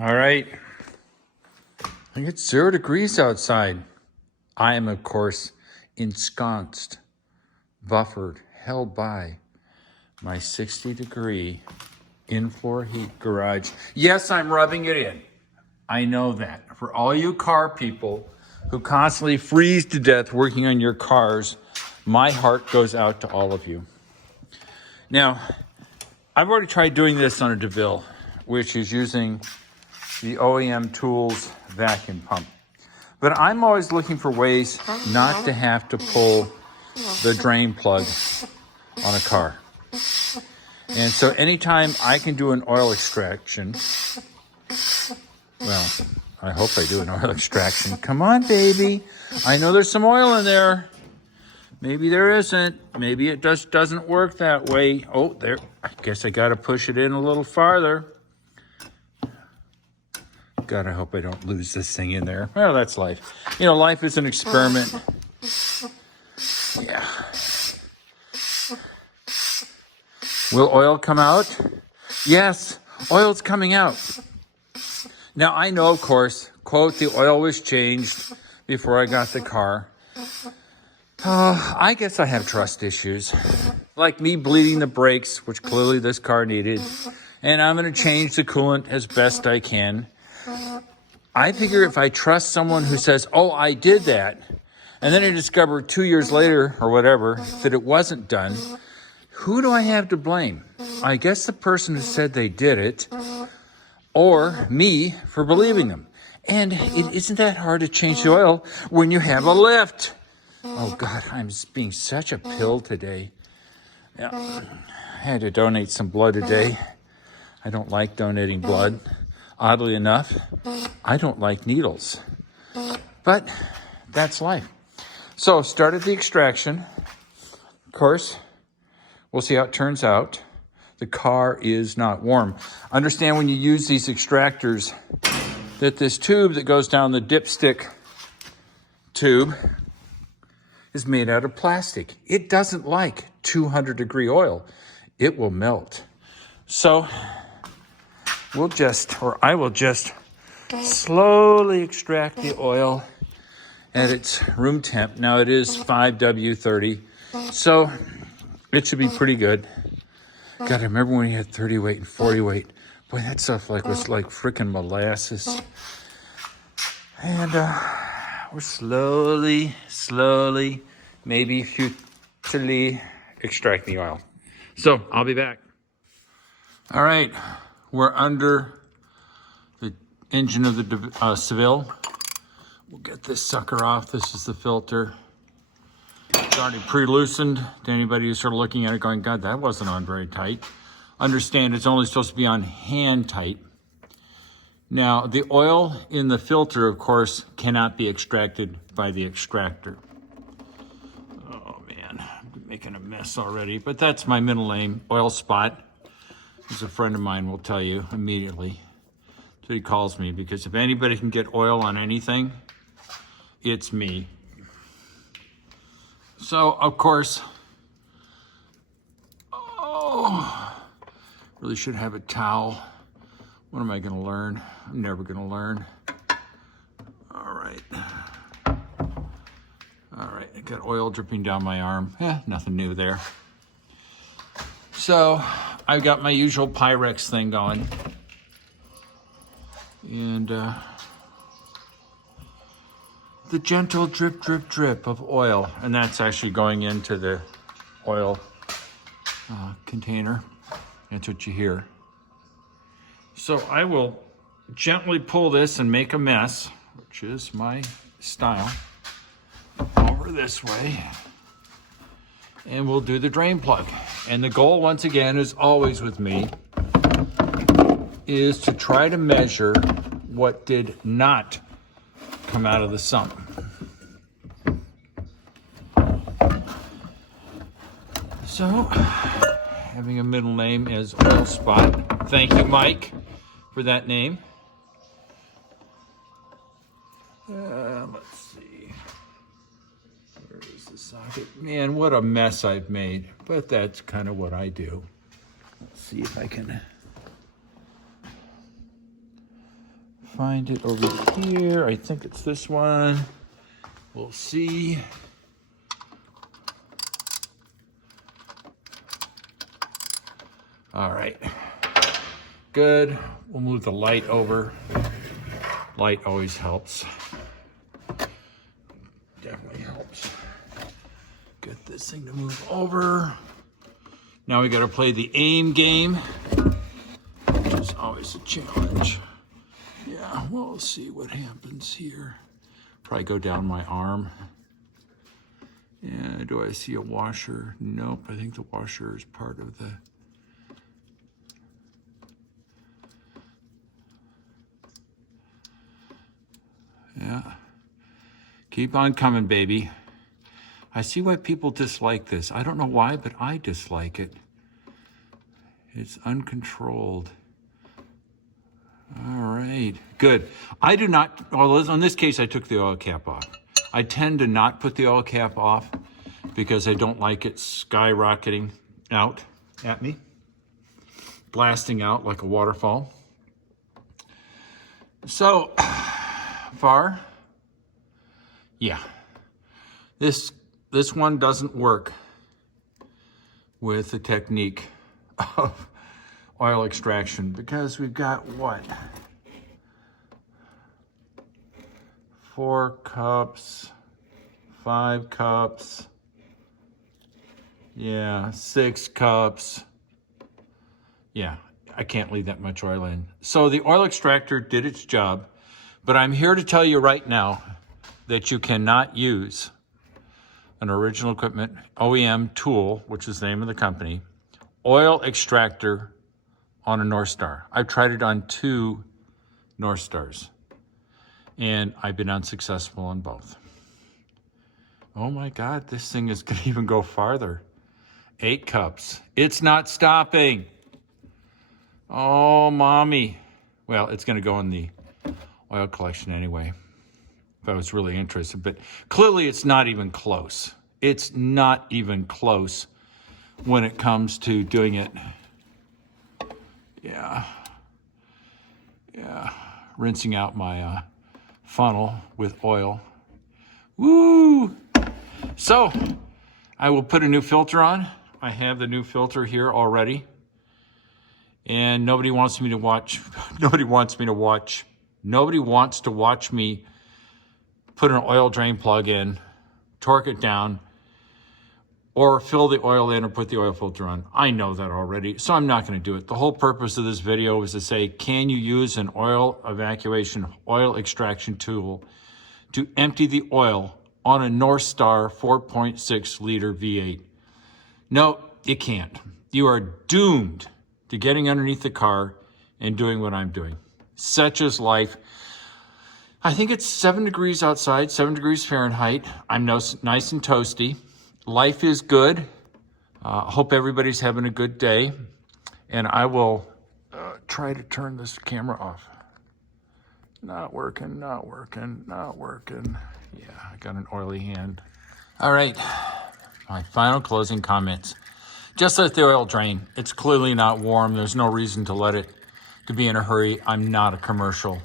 All right. I think it's 0 degrees outside. I am, of course, ensconced, buffered, held by my 60-degree in-floor heat garage. Yes, I'm rubbing it in. I know that. For all you car people who constantly freeze to death working on your cars, my heart goes out to all of you. Now, I've already tried doing this on a DeVille, which is using the OEM Tools vacuum pump. But I'm always looking for ways not to have to pull the drain plug on a car. And so anytime I can do an oil extraction, well, I hope I do an oil extraction. Come on, baby. I know there's some oil in there. Maybe there isn't. Maybe it just doesn't work that way. Oh, there. I guess I got to push it in a little farther. God, I hope I don't lose this thing in there. Well, that's life. You know, life is an experiment. Yeah. Will oil come out? Yes, oil's coming out. Now, I know, of course, quote, the oil was changed before I got the car. I guess I have trust issues. Like me bleeding the brakes, which clearly this car needed. And I'm going to change the coolant as best I can. I figure if I trust someone who says, oh, I did that, and then I discover 2 years later or whatever that it wasn't done, who do I have to blame? I guess the person who said they did it, or me for believing them. And it isn't that hard to change the oil when you have a lift. Oh, God, I'm being such a pill today. Yeah, I had to donate some blood today. I don't like donating blood. Oddly enough, I don't like needles. But that's life. So, started the extraction. Of course, we'll see how it turns out. The car is not warm. Understand when you use these extractors that this tube that goes down the dipstick tube is made out of plastic. It doesn't like 200-degree oil. It will melt. So I will just slowly extract the oil at its room temp. Now it is 5W30, so it should be pretty good. God, I remember when you had 30 weight and 40 weight. Boy, that stuff was like freaking molasses. And we're slowly, maybe futilely extracting the oil. So I'll be back. All right, we're under the engine of the Seville. We'll get this sucker off. This is the filter. It's already pre-loosened. To anybody who's sort of looking at it going, God, that wasn't on very tight. Understand it's only supposed to be on hand tight. Now, the oil in the filter, of course, cannot be extracted by the extractor. Oh, man, I'm making a mess already. But that's my middle name, Oil Spot. As a friend of mine will tell you immediately. That's what he calls me, because if anybody can get oil on anything, it's me. So, of course, really should have a towel. When am I going to learn? I'm never going to learn. All right, I got oil dripping down my arm. Nothing new there. So, I've got my usual Pyrex thing going. And the gentle drip, drip, drip of oil. And that's actually going into the oil container. That's what you hear. So I will gently pull this and make a mess, which is my style, over this way. And we'll do the drain plug. And the goal, once again, is always with me, is to try to measure what did not come out of the sump. So, having a middle name as Oil Spot. Thank you, Mike, for that name. Let's see. Where is the socket? Man, what a mess I've made. But that's kind of what I do. Let's see if I can find it over here. I think it's this one. We'll see. All right, good. We'll move the light over. Light always helps. Definitely helps. Get this thing to move over. Now we gotta play the aim game, which is always a challenge. Yeah, we'll see what happens here. Probably go down my arm. Yeah, do I see a washer? Nope, I think the washer is part of the... Yeah. Keep on coming, baby. I see why people dislike this. I don't know why, but I dislike it. It's uncontrolled. All right, good. I do not, well, in this case, I took the oil cap off. I tend to not put the oil cap off because I don't like it skyrocketing out at me, blasting out like a waterfall. So far, yeah, this one doesn't work with the technique of oil extraction because we've got what? 4 cups, 5 cups, yeah, 6 cups. Yeah, I can't leave that much oil in. So the oil extractor did its job, but I'm here to tell you right now that you cannot use an original equipment OEM tool, which is the name of the company, oil extractor on a Northstar. I've tried it on 2 Northstars, and I've been unsuccessful on both. Oh my God, this thing is gonna even go farther. 8 cups. It's not stopping. Oh, mommy. Well, it's gonna go in the oil collection anyway, if I was really interested, but clearly it's not even close. It's not even close when it comes to doing it. Yeah, rinsing out my funnel with oil. Woo! So, I will put a new filter on. I have the new filter here already. And nobody wants to watch me put an oil drain plug in, torque it down, or fill the oil in or put the oil filter on. I know that already, so I'm not gonna do it. The whole purpose of this video is to say, can you use an oil evacuation, oil extraction tool to empty the oil on a Northstar 4.6 liter V8? No, you can't. You are doomed to getting underneath the car and doing what I'm doing. Such is life. I think it's 7 degrees outside, 7 degrees Fahrenheit. I'm nice and toasty. Life is good. Hope everybody's having a good day. And I will try to turn this camera off. Not working. Yeah, I got an oily hand. All right, my final closing comments. Just let the oil drain. It's clearly not warm. There's no reason to let it to be in a hurry. I'm not a commercial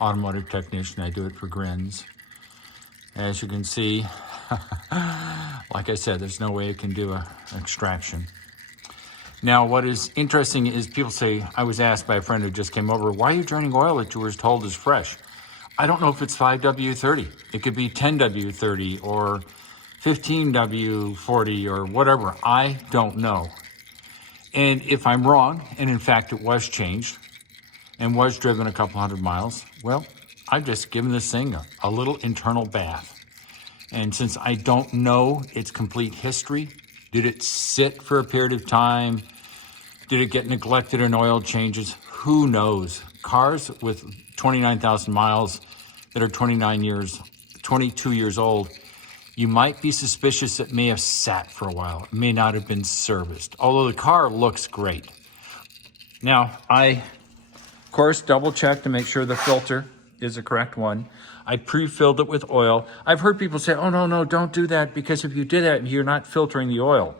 automotive technician. I do it for grins. As you can see, like I said, there's no way it can do an extraction. Now, what is interesting is people say, I was asked by a friend who just came over, why are you draining oil that you were told is fresh? I don't know if it's 5W30. It could be 10W30 or 15W40 or whatever. I don't know. And if I'm wrong, and in fact it was changed and was driven a couple hundred miles, well, I've just given this thing a little internal bath. And since I don't know its complete history, did it sit for a period of time? Did it get neglected in oil changes? Who knows? Cars with 29,000 miles that are 22 years old, you might be suspicious it may have sat for a while. It may not have been serviced, although the car looks great. Now, I, of course, double check to make sure the filter is the correct one. I pre-filled it with oil. I've heard people say, oh, no, don't do that, because if you did that, you're not filtering the oil.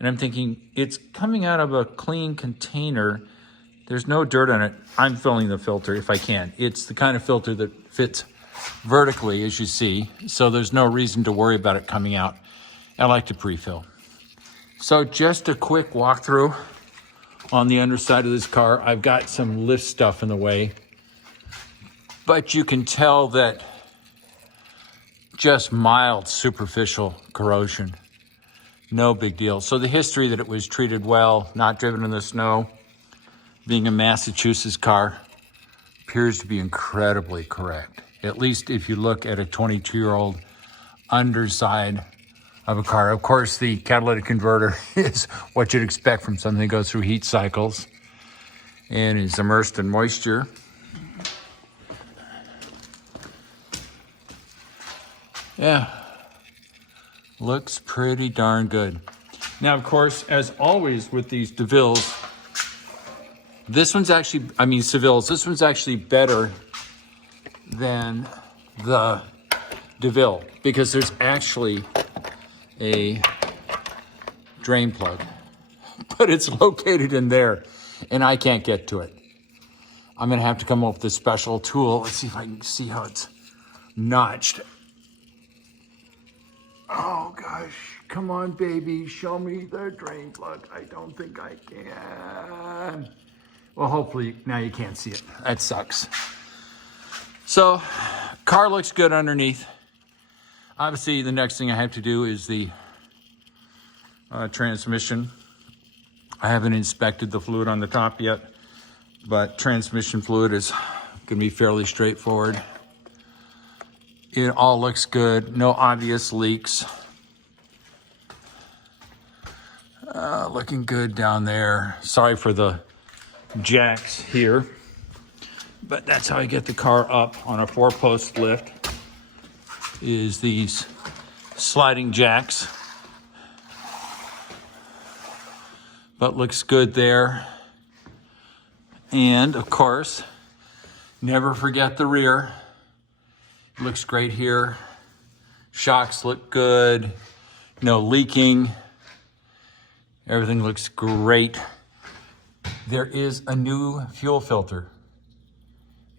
And I'm thinking, it's coming out of a clean container There's no dirt on it. I'm filling the filter if I can. It's the kind of filter that fits vertically, as you see, so there's no reason to worry about it coming out. I like to pre-fill. So just a quick walkthrough on the underside of this car. I've got some lift stuff in the way, but you can tell that just mild superficial corrosion. No big deal. So the history that it was treated well, not driven in the snow, being a Massachusetts car, appears to be incredibly correct. At least if you look at a 22-year-old underside of a car. Of course, the catalytic converter is what you'd expect from something that goes through heat cycles and is immersed in moisture. Yeah, looks pretty darn good. Now, of course, as always with these DeVilles, this one's actually, Seville's, this one's actually better than the DeVille because there's actually a drain plug, but it's located in there and I can't get to it. I'm gonna have to come up with a special tool. Let's see if I can see how it's notched. Oh gosh, come on baby, show me the drain plug. I don't think I can. Well, hopefully now you can't see it. That sucks. So, car looks good underneath. Obviously, the next thing I have to do is the transmission. I haven't inspected the fluid on the top yet, but transmission fluid is gonna be fairly straightforward. It all looks good, no obvious leaks. Looking good down there. Sorry for the jacks here, but that's how I get the car up on a 4-post lift, is these sliding jacks. But looks good there. And of course, never forget the rear. Looks great here. Shocks look good. No leaking. Everything looks great. There is a new fuel filter.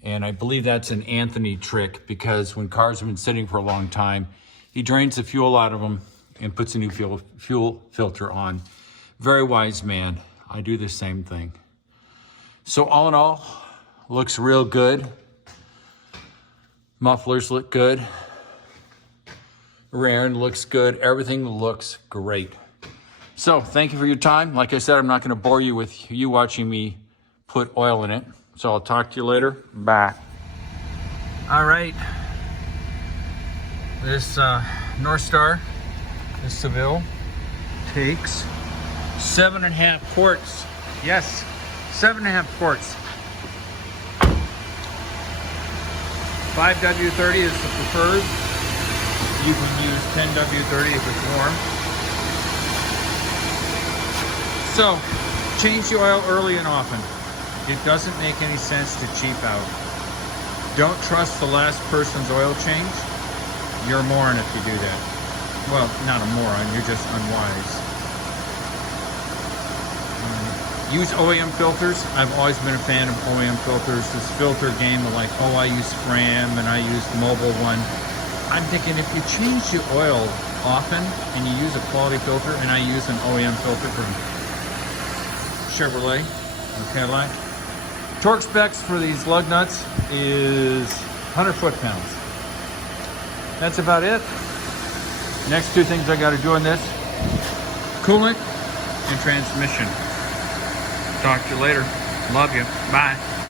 And I believe that's an Anthony trick because when cars have been sitting for a long time, he drains the fuel out of them and puts a new fuel filter on. Very wise man. I do the same thing. So all in all, looks real good. Mufflers look good. Rear end looks good. Everything looks great. So thank you for your time. Like I said, I'm not going to bore you with you watching me put oil in it. So I'll talk to you later. Bye. All right. This Northstar, this Seville, takes 7.5 quarts. Yes, 7.5 quarts. 5W30 is the preferred. You can use 10W30 if it's warm. So, change the oil early and often. It doesn't make any sense to cheap out. Don't trust the last person's oil change. You're a moron if you do that. Well, not a moron, you're just unwise. Use OEM filters. I've always been a fan of OEM filters. This filter game of like, oh, I use Fram and I use the mobile one. I'm thinking if you change the oil often and you use a quality filter, and I use an OEM filter from Chevrolet or Cadillac. Torque specs for these lug nuts is 100 foot-pounds. That's about it. Next two things I got to do on this: coolant and transmission. Talk to you later. Love you. Bye.